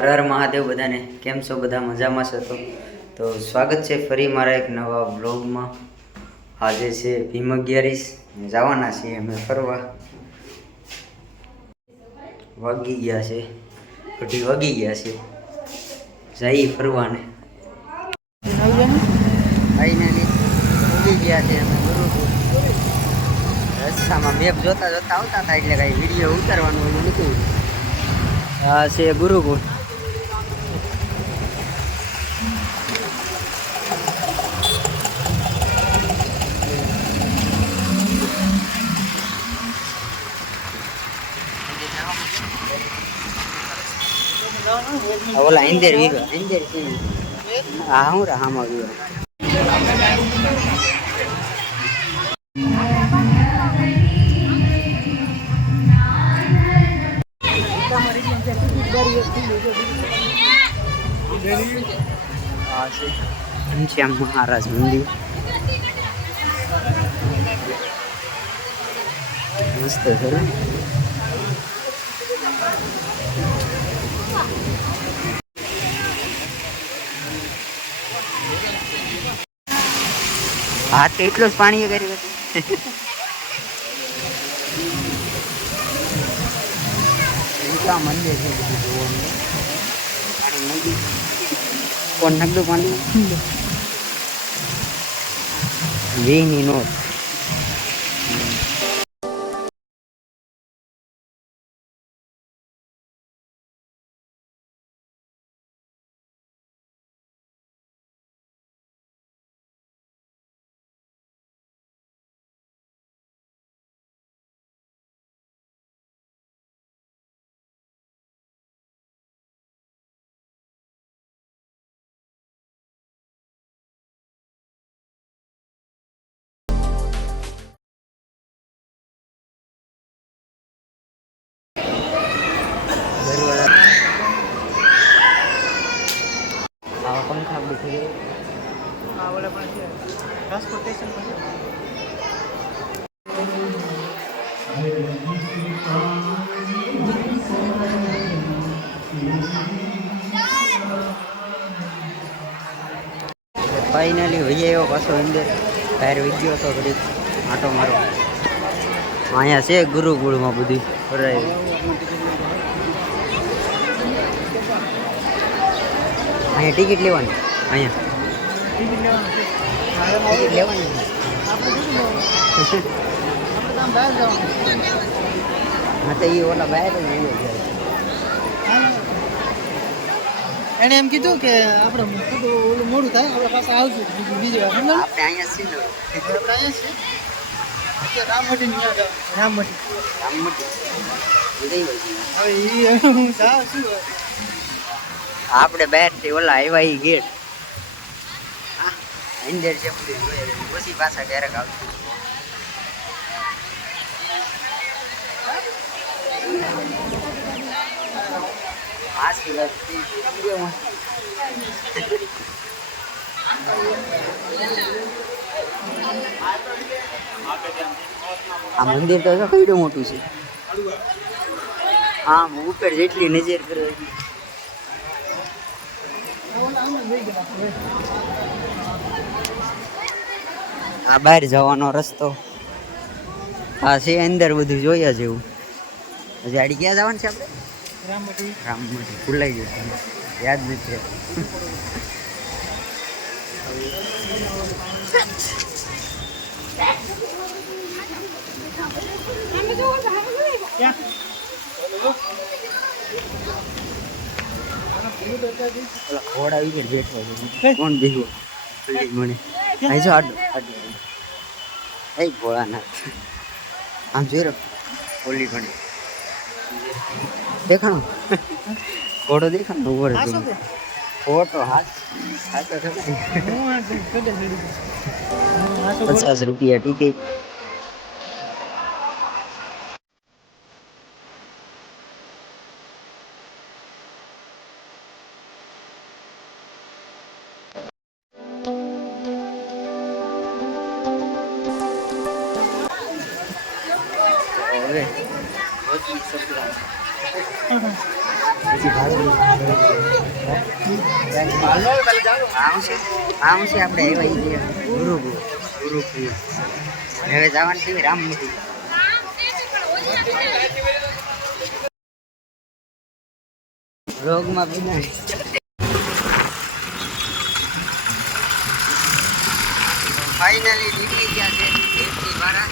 હર હર મહાદેવ બધાને. કેમ છો બધા? મજામાં છો? તો સ્વાગત છે ફરી મારા એક નવા બ્લોગમાં. આજે છે ભીમ 11 જવાના છીએ અમે ફરવા. વાગી ગયા છે, અઢી વાગી ગયા છે, જઈ ફરવાને. ફાઇનલી ઉગી ગયા છે અમે ગુરુકુળ. રસ્તામાં મેપ જોતા જોતા આવતા હતા એટલે કઈ વિડીયો ઉતારવાનું એવું નથી. આ છે ગુરુકુળ. ઓલા ઇન્દેર વીગો ઇન્દેર કી આ હું રાહામાં વીગો ઘનશ્યામ મહારાજ મંદિર મસ્ત છે. હાથ તો એટલું જ પાણી કરી મંદિર છે બધું જોવાનું. કોણ નગડું પાણી વીની નોટ. પંખા બધું ટ્રાન્સપોર્ટેશન ફાઇનલી વહી આવ્યો પાછો અંદર. બહાર વહી ગયો હતો ઘડીક આટો મારો. અહીંયા છે ગુરુકુળમાં બધી ફરાય. અહીંયા ટિકિટ લેવાની. અહીંયા ટિકિટ લેવાની. હા તો એ ઓલા બહાર જ એને એમ કીધું કે આપણે ઓલું મોડું થાય આપણે પાસે આવશું બીજી વાર. આપણે અહીંયા છીએ ને, આપણે અહીંયા છીએ રામમટી. હવે એ હું જાઉં છું. આપણે બહાર થી ઓલા આવ્યા એ ગેટ અંદર છે પછી પાછા ક્યારેક આવશું. આ મંદિર તો કેટલું મોટું છે. આમ ઉપર જેટલી નજર કરે આ બહાર જવાનો રસ્તો આ છે. અંદર બધું જોયા જેવું. હજી આડી ક્યાં જવાનું છે આપણે? રામમટી ભૂલાઈ ગયું, યાદ નથી. ઘોડ આવી ગયો બેઠો છે. કોણ બેહો મને અહીં જો આડો આડો એ ભોળાનાથ. આમ જોઈ રહ્યો ઓલી ઘણી દેખાણો ઘોડો દેખાણો ઉભો ફોટો હાથ 50 રૂપિયા ટિકિટ. હવે આવશે આપણે આવ્યા ગુરુકુળ હવે જવાનું છે રામમઢી. રોગમાં બિનારી ફાઇનલી નીકળી ગયા છે દેવથી વાળા.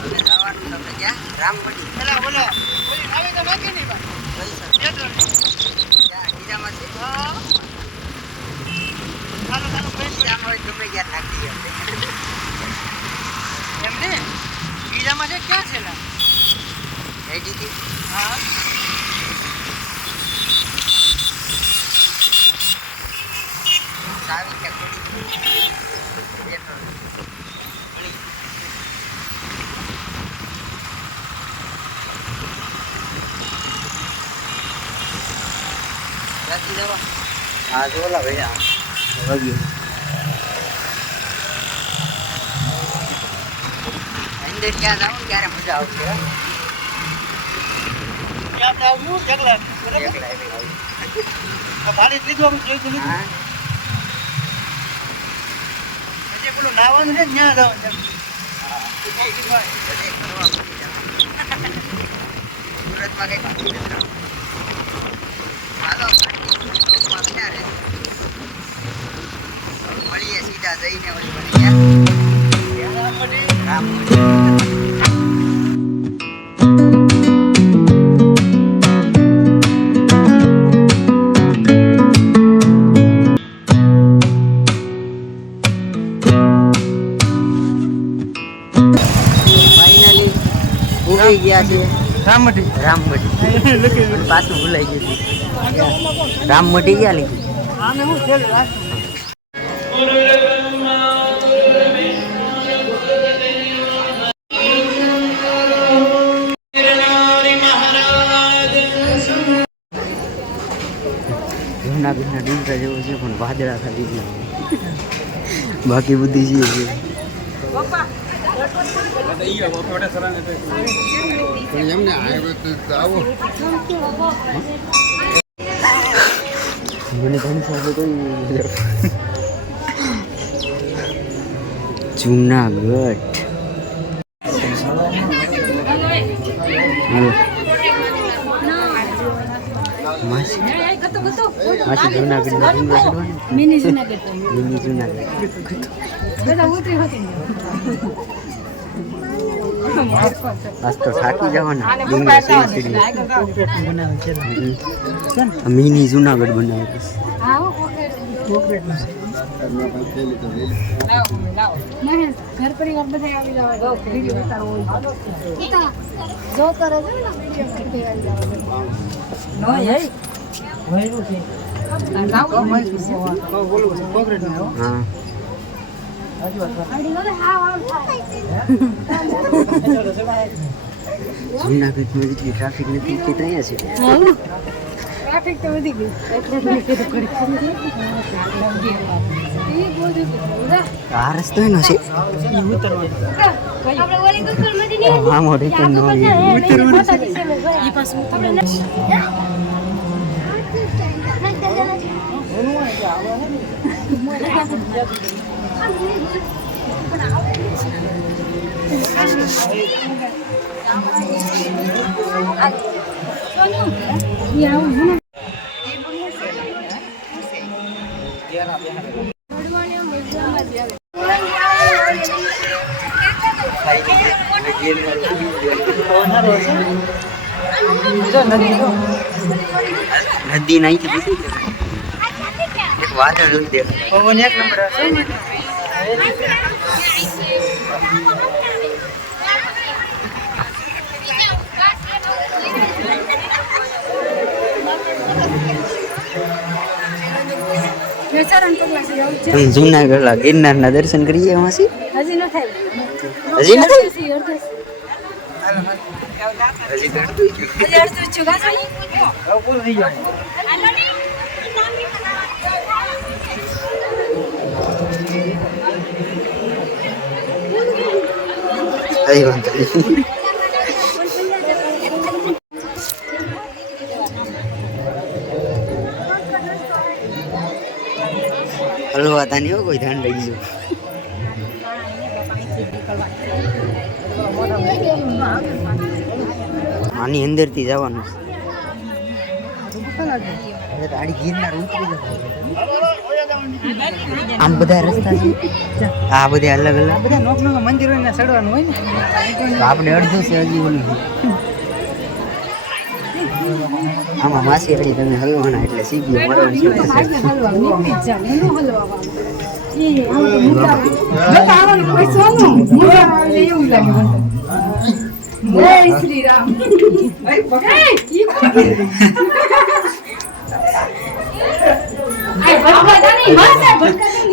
હવે જવાનું તમને ક્યાં રામમઢી. બોલા બોલા આવી તો બાકી નહીં બા ક્યાં ગીરામાં છે? ચાલો ચાલો ગીરામાં હોય ગમે ક્યાં નાખી આપણે. એમ ને બીજામાં છે ક્યાં છે લા એડીથી હા સાવી કે થોડી હા જો ઓલા ભાઈ વગ્યું અંદર ક્યાં જાવ ત્યારે મજા આવશે. ક્યાં આવ્યું એકલા બરાબર એકલા એકલા ભાડી લીધું આપણે જોઈ લીધું હા પછી પેલું નાવાનું છે ત્યાં જવાનું છે સુરતમાં કઈ હાલો મળીએ સીધા જઈને ફાઇનલી ઉભી ગયા છે રામમઢી રામમઢી. પાછું ભૂલાઈ ગયું રામમઢી ગયા લીધું. આને હું ખેલ રાખ જૂનાગઢના ડુંગરા જેવો છે પણ વાદળા ખાલી છે. બાકી બધી છે મને ઘણી સાથે જૂનાગઢ માસી જૂનાગઢના ડુંગરા ચડવાનું. મિની જુનાગઢ મિની જૂનાગઢ બધા ઉતરી હતી આજ તો થાકી જવાના ડુંગરા ચડી મિની જૂનાગઢ બનાવે છે. ઘર પરિવાર બધા આવી જવા વિડીયો ઉતારવો હોય જો કરે છે ને વિડીયો આવી જવા હા જૂનાગઢમાં જેટલી ટ્રાફિક નથી એટલી તો અહીંયા છે. ટ્રાફિક તો વધી ગઈ આ રસ્તો એનો છે. હા મોટી તો નો નદી નહીં તો એક વાદળ નથી દેખાતું. પવન એક નંબર હશે ને જૂનાગઢ ગિરનારના દર્શન કરીએ માસી. હજી ન થાય હજી નથી હજી અડધું હજી ગળતું જ ગયું. હજી અડધું છું ગાસ હવે પૂરું થઈ જાય કઈ વાંધો નહીં. હલવાતા નહીં હો કોઈ ધ્યાન રાખજો. આની અંદરથી જવાનું છે. ગાડી ગિરનાર ઉતરી જશે. આમ બધા રસ્તા છે. આ બધા અલગ અલગ બધા નોક નોક મંદિર હોય ને ચડવાનું હોય ને. તો આપણે અડધું છે હજી ઓલું. આમાં માસી હળી તમે હલવાના એટલે સીધી મળવાની છે.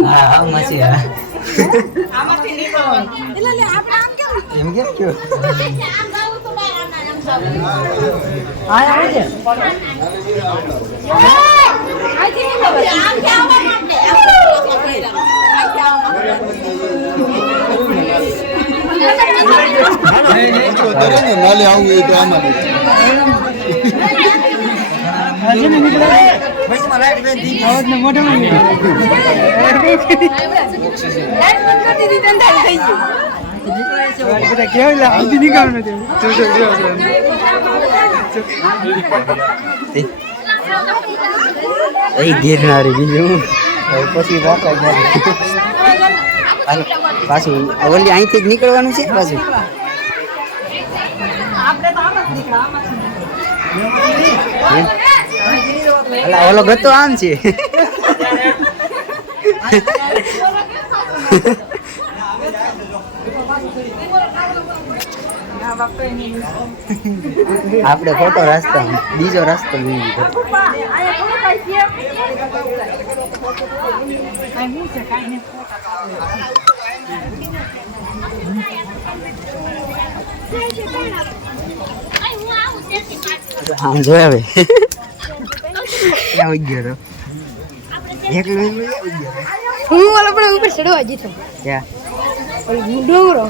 હા માસી હા એમ કેમ કયો નાલે આવું એ તો આમાં ગિરનારી બીજું પછી પાછું ઓલી અહીંથી જ નીકળવાનું છે પાછું. અલા ઓલો ગતો આમ છે. આપણે ખોટો રસ્તો બીજો રસ્તો લઈ લીધો. આમ જોયા હવે ક્યાં ગયો તો એકલો હું ઓલો પણ ઉપર ચડવા જીતો. ક્યાં ડોંગરો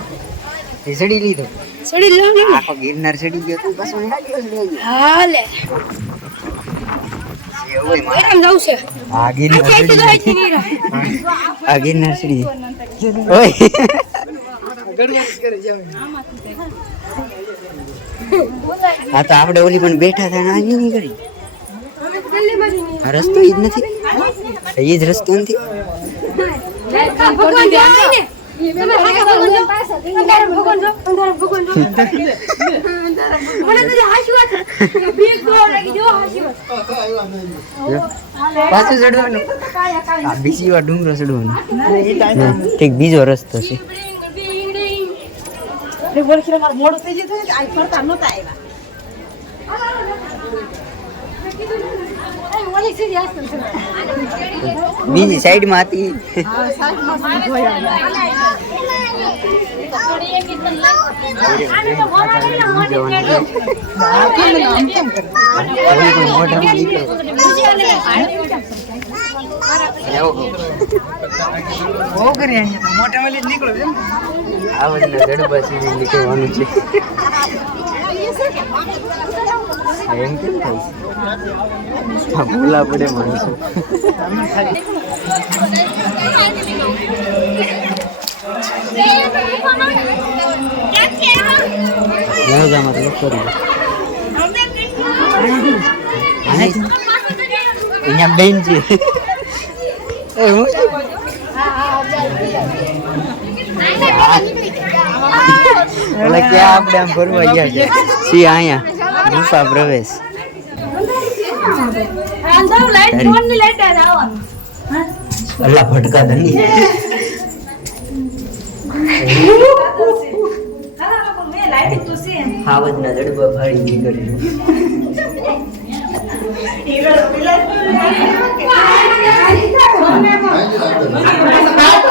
એ સડી લીધો. ચડી લો આખો ગિરનાર સડી ગયો તું પાછો હાલે એમ જાવ છે. આ ગિરનાર સડી ગયો. આ ગિરનાર સડી ઓય આ તો આપણે ઓલી પણ બેઠા હતા ને આજે નહીં કરી. આ રસ્તો ઈ જ નથી. એ જ રસ્તો નથી. ભગવાન જાય ને તમે ભગવાન પાસે અંદર ભગવાન જો અંદર ભગવાન જો મને તો હાશીવાત બીક ગો લાગી જો હાશીવાત પાછું ચડવાનું. આ બીજી વાર ડુંગરો ચડવાનો. ઠીક બીજો રસ્તો છે. મોડું થઈ જતું ને આ ફરતા નહોતા આવ્યા. ઓલી સીધી આસ્તે બીજી સાઈડમાં હતી. આ બધા જડબા સુધી નીકળવાનું છે. એમ કેમ થાય છે? ભૂલા પડે માણસો. મોજામાં તો કરી અહીંયા બેન છે. એટલે ક્યાં આપણે આમ ફરવા ગયા છે સી અહીંયા ગુફા પ્રવેશ. અલ્લા ભટકા ધની હાવજના જડબા ભાડી નીકળી.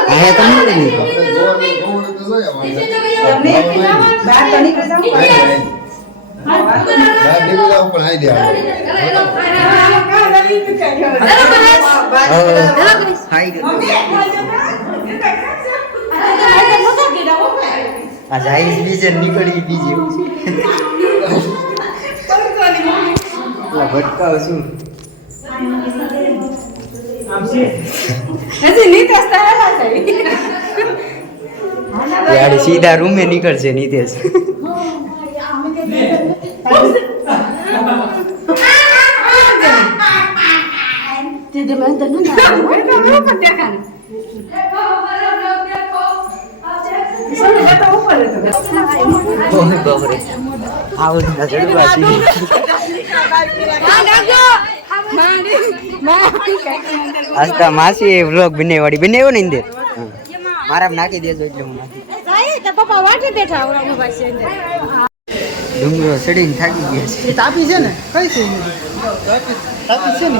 અહીંયા તો નીકળી આ જાય બીજે નીકળી બીજે ભટકાવ છું. હજી નીતેશ તો હેલા થઈ યાર સીધા રૂમે નીકળશે નીતેશ. તે મેં તો ન દેખાને ઓય બાપરે આવડના જડવા છે. આસ્તા માસી વ્લોગ બનાવવાડી બનાવ્યો ને ઇન્દર મારા નાખી દેજો એટલે હું નાખી. પપ્પા વાટે બેઠા ઓલા પાસે અંદર ડુંગરો ચડીને થાકી ગયા છે. એ તાપી છે ને કઈ છે તાપી છે ને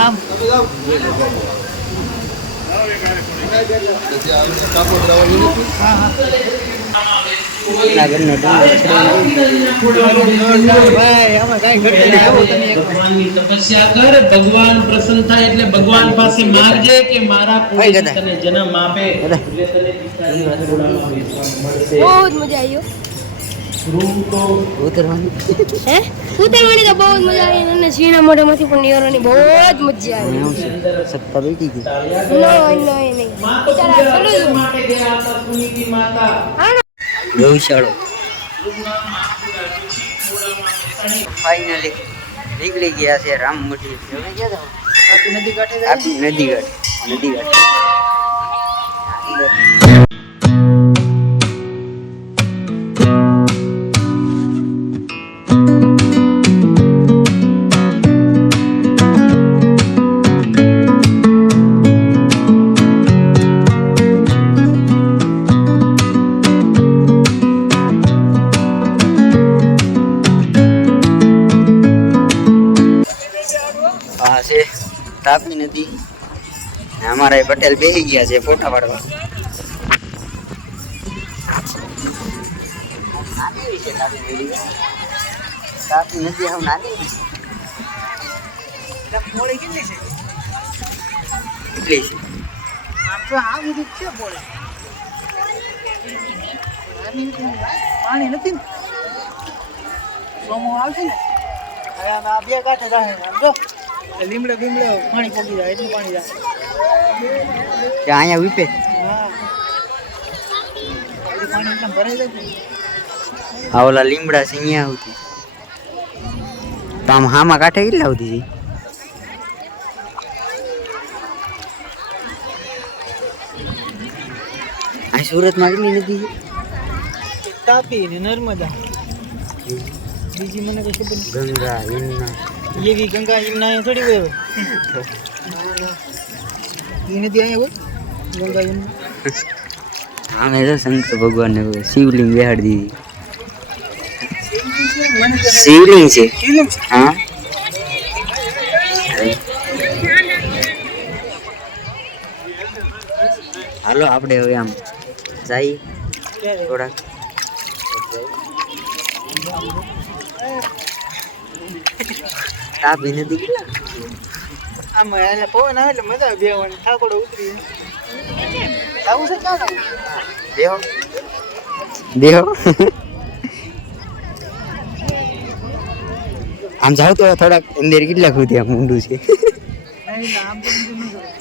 આમ ના ઘરનો ડુંગરો ભાઈ આમાં કાંઈ ઘટે નહીં. આવો તમે એક ભગવાનની તપસ્યા કર, ભગવાન પ્રસન્ન થાય એટલે ભગવાન પાસે માંગજે કે મારા ભાઈ કોઈ ગધા. તને જન્મ આપે ગધા. એટલે તને પિતાના ઘોડામાં બેસવાનું મળશે. બહુ જ મજા આવી રૂમ તો ઉતરવાનું હે ઉતરવાની તો બહુ જ મજા આવી અને સીના મોઢામાંથી પણ નિવારવાની બહુ જ મજા આવી એવું છે સત્તા બેઠી ગઈ. નહીં માતા પૂજા માટે ગયા હતા સુનીતિ માતા. ગૌશાળો ફાઇનલી નીકળી ગયા છે રામમઢી. હવે ક્યાં જવાનું? તાપી નદી કાંઠે જાય. આપી નદી ઘાટ નદી ઘાટ. આ છે તાપી નદી. ને અમારા એ પટેલ બેસી ગયા છે ફોટા પાડવા. નાની છે તાપી નદી. તાપી નદી હવે નાની છે. મોળી કેટલી છે? કેટલી છે? આમ તો આ બધું છે મોળી. પાણી નથી ને સોમો આવશે ને હવે આમ આ બે કાંઠે રહે આમ જો લીમડે બીમડે પાણી પોગી જાય એટલું પાણી જાય. ત્યાં અહીંયા વીપે હા પાણી એકદમ ભરાઈ જાય ને. આ ઓલા લીમડા છે અહીંયા આવતી. તો આમ હામાં કાંઠે કેટલા આવતી છે? અહીં સુરતમાં કેટલી નદી છે? તાપી ને નર્મદા બીજી મને કઈ ખબર ગંગા યમુના નહીં. એવી ગંગા યમુના અહીંયા થોડી હોય એ નદી અહીંયા હોય ગંગા યમુના. આમે તો શંકર ભગવાન ને શિવલિંગ બેહાડી દીધી. શિવલિંગ છે હા. હાલો આપણે હવે આમ જઈએ થોડાક. તાપી નદી કેટલા આમાં એટલે પવન આવે એટલે મજા આવે બેહવાની. ઠાકોડો ઉતરી આવું છે ક્યાં દેહો દેહો આમ જાવ તો થોડાક અંદર કેટલા ખુદ આમ ઊંડું છે. નહીં આમ તો બીજું ન જોયું.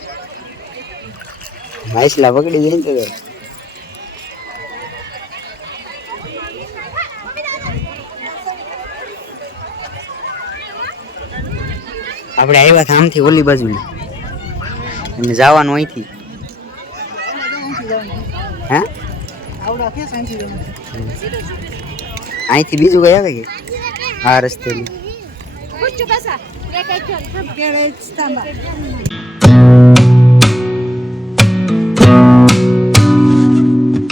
માછલા પકડી જાય ને તો આપણે આવ્યા હતા આમથી ઓલી બાજુ અને જવાનું અહીંથી હે આવડા કે સાંચી જવાનું. અહીંથી બીજું કઈ આવે કે આ રસ્તે Puxa, passa.